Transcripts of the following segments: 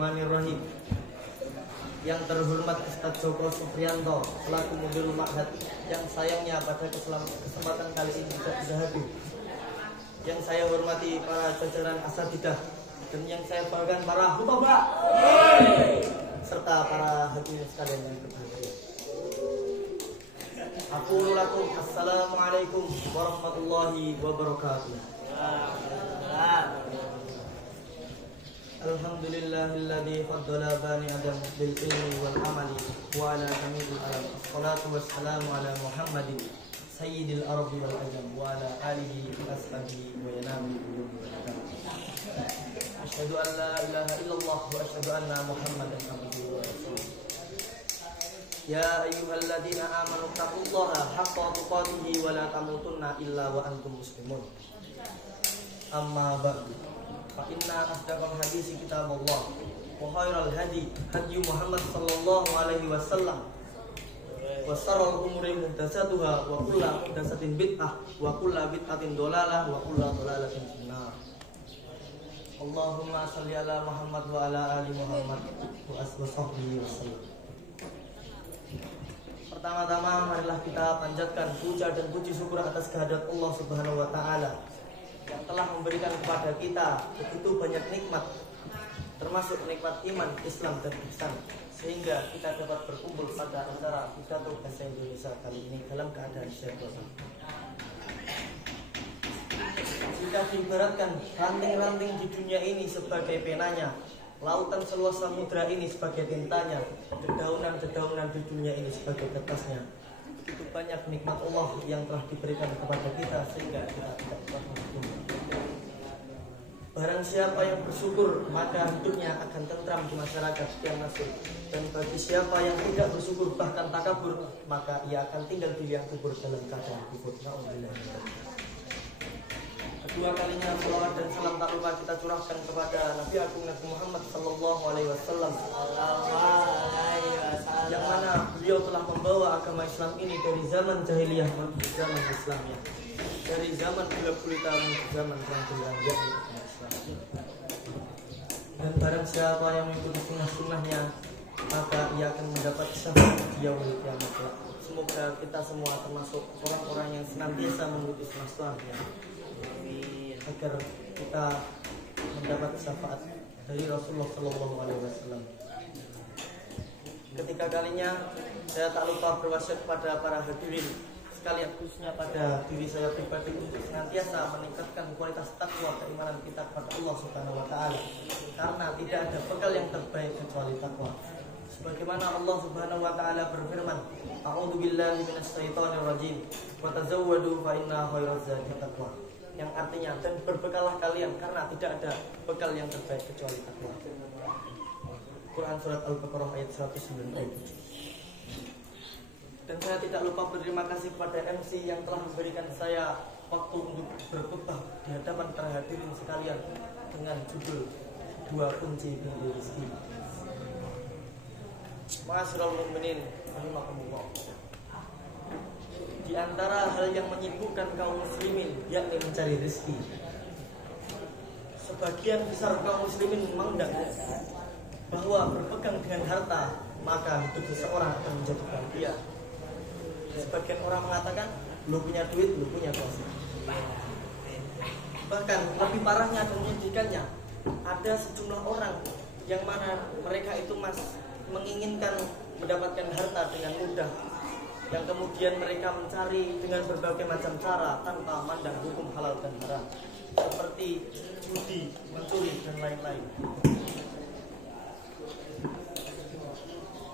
Bismillahirrahmanirrahim. Yang terhormat Ustaz Joko Supriyanto selaku Mudirul Ma'had, yang sayangnya pada kesempatan kali ini tidak bisa hadir. Yang saya hormati para jajaran asatidah, dan yang saya banggakan para hutbah serta para hadirin sekalian yang berbahagia. Aku lakum assalamualaikum warahmatullahi wabarakatuh. Alhamdulillahilladzi faddala bani adam bil ilmi wal amali wa ala jami'il alam. Wassalatu wassalamu ala Muhammadin sayyidil ardi wal ajam wa ala alihi wa ashabihi wa yanami qulubi wal adam. Asyhadu an la ilaha illallah wa asyhadu anna Muhammadan abduhu wa rasuluh. Ya ayyuhalladzina amanu taqullaha haqqa tuqatih wa la tamutunna illa wa antum muslimun. Amma ba'du. Fa inna asdaqal hadisi kitabullah wa khairal hadi hadi Muhammad sallallahu alaihi wasallam wa sharral umuri muhdatsatuha wa kullu muhdatsatin bid'ah wa kullu bid'atin dhalalah wa kullu dhalalatin finnar. Allahumma shalli ala Muhammad wa ala ali Muhammad wa ashabihi wasallam. Pertama-tama marilah kita panjatkan puja dan puji syukur atas kehadirat Allah Subhanahu wa taala yang telah memberikan kepada kita begitu banyak nikmat, termasuk nikmat iman, Islam dan ihsan, sehingga kita dapat berkumpul pada acara pidato bahasa Indonesia kali ini dalam keadaan sehat. Jika diibaratkan ranting-ranting di dunia ini sebagai penanya, lautan seluas samudra ini sebagai tintanya, dedaunan-dedaunan di dunia ini sebagai kertasnya, begitu banyak nikmat Allah yang telah diberikan kepada kita sehingga kita tidak dapat bersyukur. Barang siapa yang bersyukur, maka hidupnya akan tentram di masyarakat yang nasib. Dan bagi siapa yang tidak bersyukur bahkan takabur, maka ia akan tinggal di liang kubur dalam keadaan kufur. Kedua kalinya salawat dan salam tak lupa kita curahkan kepada Nabi Agung Nabi Muhammad sallallahu alaihi wasallam, yang mana beliau telah membawa agama Islam ini dari zaman jahiliyah menuju zaman Islamnya, dari zaman gelap gulita menuju zaman terang benderang yakni Islam. Dan barang siapa yang mengikuti sunnah-sunnahnya, maka ia akan mendapat syafaat di yaumil kiamat. Semoga kita semua termasuk orang-orang yang senantiasa mengikuti sunnah-sunnahnya, agar kita mendapat syafaat dari Rasulullah Sallallahu Alaihi Wasallam. Ketika kalinya saya tak lupa berwasiat kepada para hadirin sekalian, khususnya pada diri saya pribadi, untuk senantiasa meningkatkan kualitas takwa keimanan kita kepada Allah Subhanahu Wa Taala, karena tidak ada bekal yang terbaik kecuali takwa. Sebagaimana Allah Subhanahu Wa Taala berfirman, A'udzubillahi minasyaitonirrajim, wa tazawwadu fa inna khairaz zadi taqwa. Yang artinya, dan berbekalah kalian karena tidak ada bekal yang terbaik kecuali takwa. Quran surat Al-Baqarah ayat 197. Dan saya tidak lupa berterima kasih kepada MC yang telah memberikan saya waktu untuk berkhutbah di hadapan para hadirin sekalian dengan judul Dua Kunci Pintu Rezeki. Ma'asyiral mu'minin rahimakumullah. Di antara hal yang menyibukkan kaum muslimin yakni mencari rezeki. Sebagian besar kaum muslimin memandang bahwa berpegang dengan harta maka hidup seseorang akan menjadi bahagia. Sebagian orang mengatakan, lu punya duit, lu punya kuasa. Bahkan lebih parahnya dan menyedihkannya, ada sejumlah orang yang mana mereka itu menginginkan mendapatkan harta dengan mudah, yang kemudian mereka mencari dengan berbagai macam cara tanpa mandang hukum halal dan haram, seperti judi, mencuri, dan lain-lain.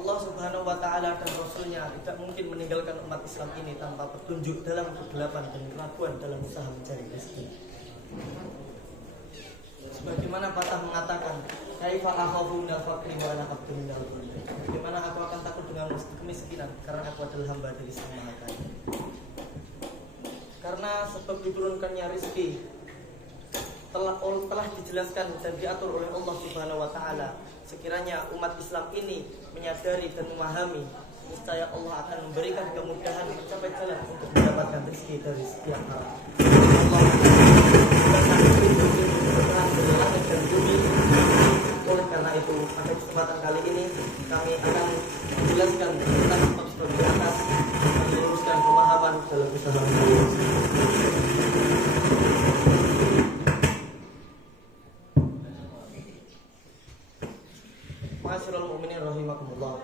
Allah Subhanahu wa Ta'ala dan Rasulnya tidak mungkin meninggalkan umat Islam ini tanpa petunjuk dalam kegelapan dan keraguan dalam usaha mencari rezeki. Sebagaimana patah mengatakan, kaifa akhafu minal faqri wa ana abdun minal ghani. Bagaimana aku akan takut dengan kemiskinan karena aku adalah hamba dari Sang Maha Kaya. Karena sebab diturunkannya rezeki telah dijelaskan dan diatur oleh Allah Subhanahu wa Ta'ala. Sekiranya umat Islam ini menyadari dan memahami, niscaya Allah akan memberikan kemudahan mencapai jalan untuk mendapatkan rezeki dari setiap hal. Allah oleh karena itu kami akan menjelaskan tentang sebab-sebab di atas dan meluruskan pemahaman dalam usaha ini. Ma'asyiral mu'minin rahimakumullah.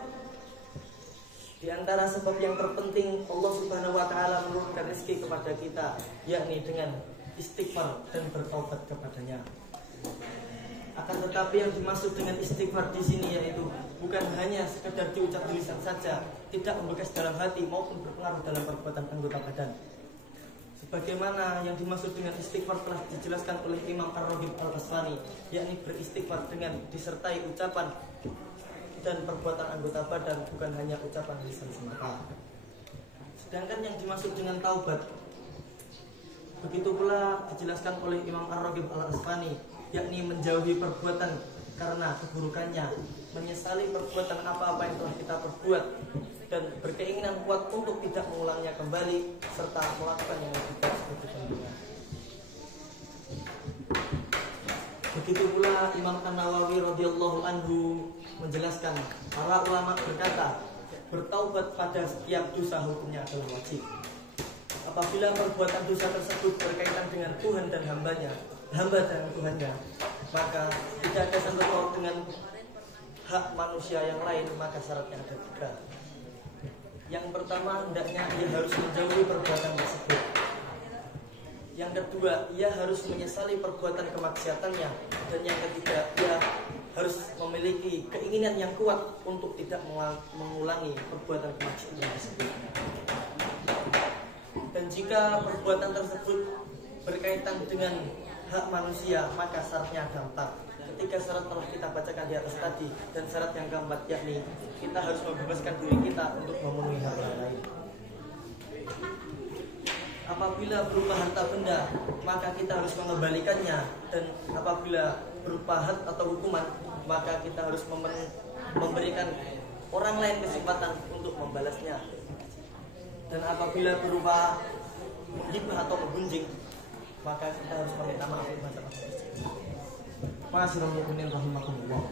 Di antara sebab yang terpenting Allah Subhanahu wa taala menurunkan rezeki kepada kita, yakni dengan istighfar dan bertaubat kepadanya. Akan tetapi yang dimaksud dengan istighfar di sini yaitu bukan hanya sekedar diucap di lisan saja, tidak membekas dalam hati maupun berpengaruh dalam perbuatan anggota badan. Sebagaimana yang dimaksud dengan istighfar telah dijelaskan oleh Imam Ar-Raghib Al-Asfahani, yakni beristighfar dengan disertai ucapan dan perbuatan anggota badan, bukan hanya ucapan lisan semata. Sedangkan yang dimaksud dengan taubat, begitu pula dijelaskan oleh Imam Ar-Raghib Al-Asfahani, yakni menjauhi perbuatan karena keburukannya, menyesali perbuatan apa-apa yang telah kita perbuat, dan berkeinginan kuat untuk tidak mengulangnya kembali, serta melakukan yang lebih baik seperti sebelumnya. Begitu pula Imam An-Nawawi radhiyallahu anhu menjelaskan, para ulama berkata, bertaubat pada setiap dosa hukumnya adalah wajib. Apabila perbuatan dosa tersebut berkaitan dengan Tuhan dan hamba dan Tuhannya, maka tidak ada sangkut paut dengan hak manusia yang lain, maka syaratnya ada 3. Yang pertama, hendaknya ia harus menjauhi perbuatan tersebut. Yang kedua, ia harus menyesali perbuatan kemaksiatannya. Dan yang ketiga, ia harus memiliki keinginan yang kuat untuk tidak mengulangi perbuatan kemaksiatan tersebut. Dan jika perbuatan tersebut berkaitan dengan hak manusia, maka syaratnya ada 4. Ketika syarat telah kita bacakan di atas tadi, dan syarat yang keempat yakni kita harus membebaskan diri kita untuk memenuhi hak orang lain. Apabila berupa harta benda, maka kita harus mengembalikannya, dan apabila berupa hak atau hukuman, maka kita harus memberikan orang lain kesempatan untuk membalasnya. Dan apabila berupa hibah atau menggunjing, maka kita harus meminta maaf kepada orang lain. Ma'asyiral mu'minin rahimakumullah.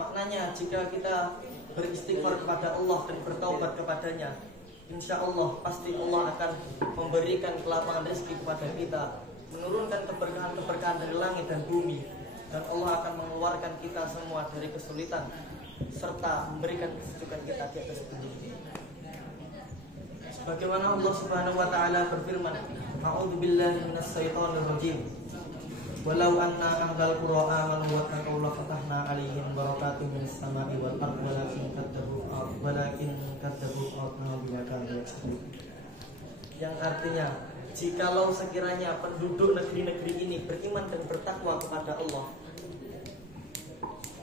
Maknanya jika kita beristighfar kepada Allah dan bertaubat kepadanya, insya Allah pasti Allah akan memberikan kelapangan rezeki kepada kita, menurunkan keberkahan-keberkahan dari langit dan bumi, dan Allah akan mengeluarkan kita semua dari kesulitan serta memberikan kesejukan kita di atas bumi. Sebagaimana Allah Subhanahu wa taala berfirman, A'udzubillahi minasyaitonir rajim. Walau anna ahlal qura amanu wa taqaw la fatahna 'alaihim barakatin minas sama'i wal ardi walakin kadzabu bima kanu yaksibun. Yang artinya, jikalau sekiranya penduduk negeri-negeri ini beriman dan bertakwa kepada Allah,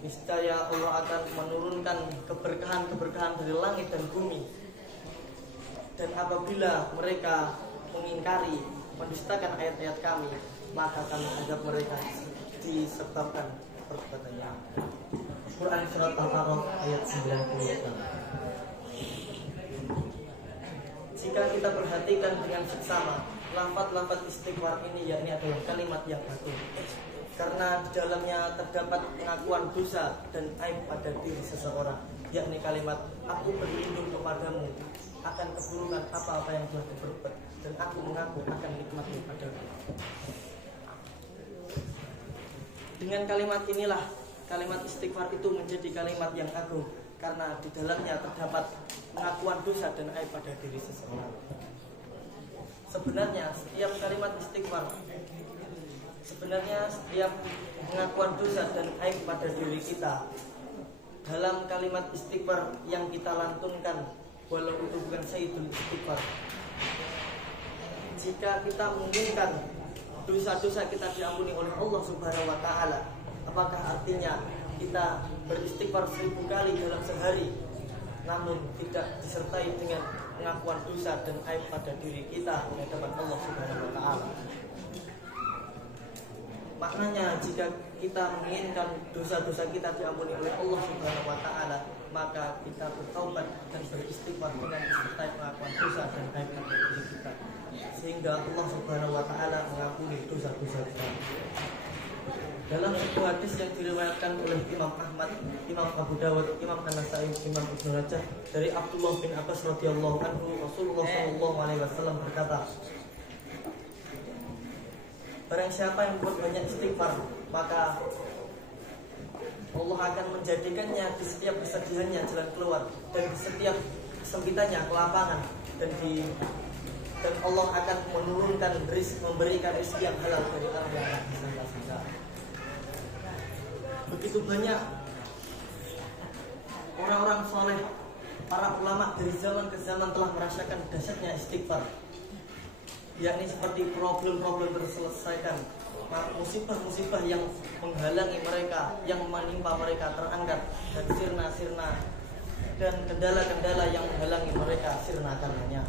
niscaya Allah akan menurunkan keberkahan-keberkahan dari langit dan bumi. Dan apabila mereka mengingkari, mendustakan ayat-ayat kami, maka kami azab mereka disebabkan perbuatannya. Quran surat Al-A'raf ayat 96. Jika kita perhatikan dengan seksama, lafaz-lafaz istighfar ini yakni adalah kalimat yang baku, karena di dalamnya terdapat pengakuan dosa dan aib pada diri seseorang, yakni kalimat aku berlindung kepadamu akan keburukan apa-apa yang telah diperbuat, dan aku mengaku akan nikmatmu padamu. Dengan kalimat inilah, kalimat istighfar itu menjadi kalimat yang agung, karena di dalamnya terdapat pengakuan dosa dan aib pada diri seseorang. Sebenarnya setiap pengakuan dosa dan aib pada diri kita, dalam kalimat istighfar yang kita lantunkan, walau itu bukan sayyidul istighfar, jika kita menginginkan dosa-dosa kita diampuni oleh Allah Subhanahu wa taala, apakah artinya kita beristighfar 1000 kali dalam sehari namun tidak disertai dengan pengakuan dosa dan aib pada diri kita di hadapan Allah Subhanahu wa taala? Maknanya jika kita menginginkan dosa-dosa kita diampuni oleh Allah Subhanahu wa taala, maka kita bertaubat dan beristighfar dengan disertai pengakuan dosa dan aib pada diri kita, sehingga Allah Subhanahu wa taala mengampuni dosa-dosa kita. Dalam sebuah hadis yang diriwayatkan oleh Imam Ahmad, Imam Abu Dawud, Imam An-Nasai, Imam Ibnu Rajah dari Abdullah bin Abbas radhiyallahu anhu, Rasulullah sallallahu alaihi wasallam berkata, barang siapa yang membuat banyak istighfar, maka Allah akan menjadikannya di setiap kesedihannya jalan keluar, dan di setiap kesempitannya kelapangan, dan Allah akan menurunkan rizki, memberikan rezeki yang halal dari arah yang tak disangka-sangka. Begitu banyak orang-orang soleh, para ulama dari zaman ke zaman telah merasakan dahsyatnya istighfar, yakni seperti problem-problem terselesaikan, musibah-musibah yang menghalangi mereka, yang menimpa mereka terangkat, dan sirna-sirna dan kendala-kendala yang menghalangi mereka sirna karenanya.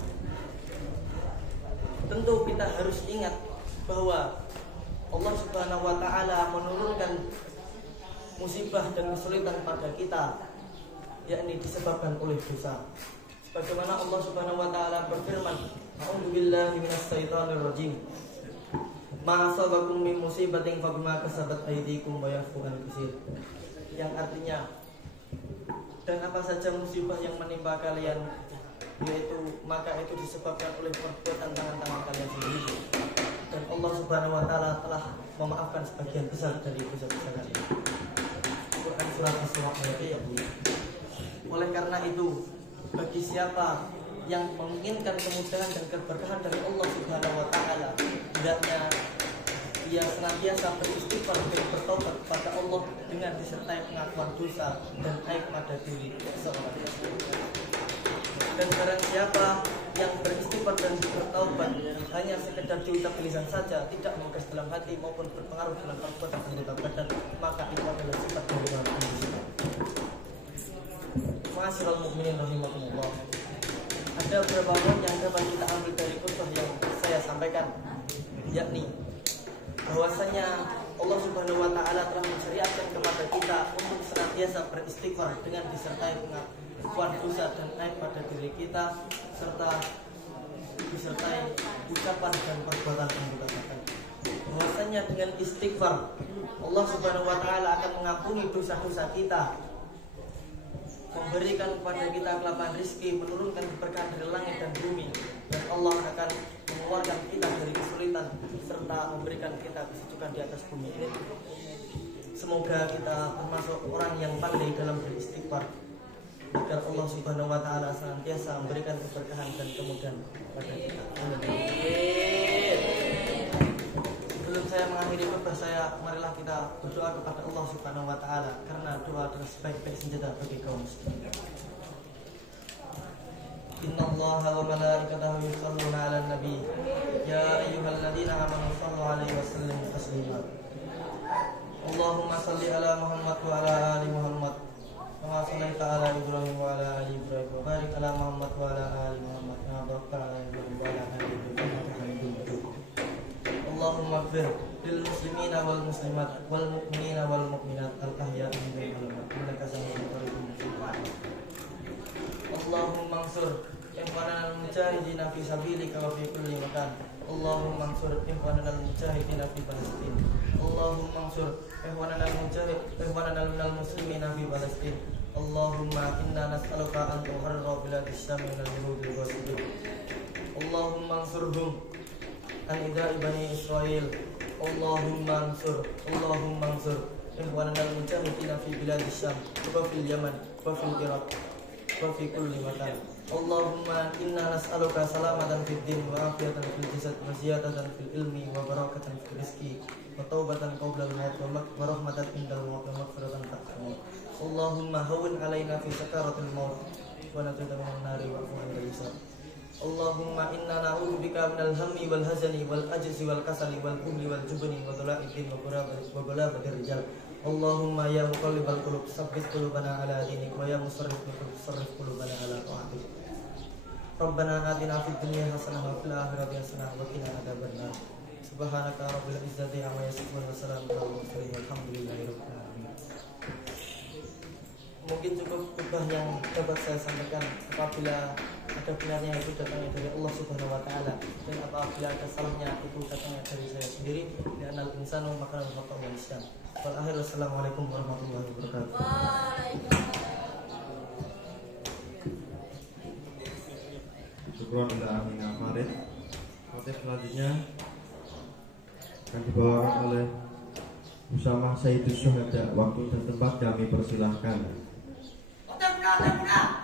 Tentu kita harus ingat bahwa Allah Subhanahu wa taala menurunkan musibah dan kesulitan pada kita, yakni disebabkan oleh dosa. Sebagaimana Allah Subhanahu wa taala berfirman, "A'udzubillahi minasyaitonir rajim. Ma asabakum min musibatin fabima kasabat aydikum wa ya'fu an katsir." Yang artinya, dan apa saja musibah yang menimpa kalian, yaitu maka itu disebabkan oleh perbuatan tangan-tangan kalian sendiri. Dan Allah Subhanahu wa taala telah memaafkan sebagian besar dari dosa-dosa kalian. Quran surat As-Surah ayat 30. Oleh karena itu, bagi siapa yang menginginkan kemudahan dan keberkahan dari Allah Subhanahu wa taala, hendaknya ia senantiasa beristighfar dan bertobat kepada Allah dengan disertai pengakuan dosa dan aib pada diri seorang. Dan barang siapa yang beristighfar dan bertaubat hanya sekedar diucap lisan saja, tidak membekas dalam hati maupun berpengaruh dalam perbuatan anggota badan, maka itu adalah sifat dari orang beriman. Ma'asyiral mukminin rahimakumullah. Ada beberapa poin yang dapat kita ambil dari khutbah yang saya sampaikan, yakni bahwasanya Allah Subhanahu wa taala telah mensyariatkan kepada kita untuk senantiasa beristighfar dengan disertai pengakuan dosa dan aib pada diri kita, serta disertai ucapan dan perbuatan yang dikatakan. Bahwasanya dengan istighfar Allah Subhanahu wa taala akan mengampuni dosa-dosa kita, memberikan kepada kita kelapangan rezeki, menurunkan keberkahan dari langit dan bumi, dan Allah akan mengeluarkan kita dari kesulitan serta memberikan kita kesejukan di atas bumi ini. Semoga kita termasuk orang yang pandai dalam beristighfar, agar Allah Subhanahu wa taala senantiasa memberikan keberkahan dan kemudahan kepada kita. Sebelum saya mengakhiri khutbah saya, marilah kita berdoa kepada Allah Subhanahu wa taala, karena doa adalah sebaik-baik senjata bagi kaum muslimin. Innallaha wa malaikatahu yusholluna 'alan nabi ya ayyuhalladzina amanu shallu 'alaihi wa sallimu taslima. Allahumma shalli 'ala Muhammad wa 'ala ali Muhammad kama shallaita 'ala Ibrahim wa 'ala ali Ibrahim wa barik 'ala Muhammad wa 'ala ali Muhammad kama barakta 'ala Ibrahim wa 'ala ali Ibrahim innaka Hamidum Majid. Allahumma ighfir lil muslimina wal muslimat wal mu'minina wal mu'minat al ahya'i minhum wal amwat innaka sami'un qaribun mujib. Allahumma ansur ikhwanana al-mujahidina fi sabilika wa fi kulli makan. Allahumma ansur ikhwanana al-mujahidina fi Palestin. Allahumma ansur ikhwanana al-mujahidina minal muslimina fi Palestin. Allahumma inna nas'aluka an tuharra biladis syam minal yahudi wal ghasibin. Allahumma ansurhum an idai bani Israel. Allahumma ansur ikhwanana al-mujahidina fi biladis syam wa fil yaman wa fil iraq wa fi kulli makan. Allahumma inna nas'aluka salamatan fid din wa afiyatan fil jasad wa ziyadatan fil ilmi wa barakatan fil rizqi wa taubatan qabla al-maut wa rahmatan indal maut wa maghfiratan ba'da al-maut. Allahumma hawwin 'alaina fi sakaratil maut wa najina minan nari wa qina hisab. Allahumma inna na'udzubika minal hammi wal hazani wal ajzi wal kasali wal buhli wal jubni wa dhula'id wa ghalabatir rijal. Allahumma ya muqallibal qulub tsabbit qulubana ala dinik wa ya musarrifal qulub sarrif qulubana ala ta'atik. Rabbana atina fid dunya hasanah wa fil akhirati hasanah wa qina adzabannar. Subhanaka rabbil izzati amma yasifun wa salamun alal mursalin walhamdulillahi rabbil alamin. Mungkin cukup khutbah yang dapat saya sampaikan. Apabila ada benarnya itu datangnya dari Allah Subhanahu wa taala, dan apabila ada salahnya itu datangnya dari saya sendiri. Dan al-insanu makanan khata'un wa nisyan. Wal akhir, wassalamualaikum warahmatullahi wabarakatuh. Syukron ila Amina Farid. Khotib selanjutnya akan dibawakan oleh Usama Sayyidus Syuhada. Waktu dan tempat kami persilahkan. Khotib muda.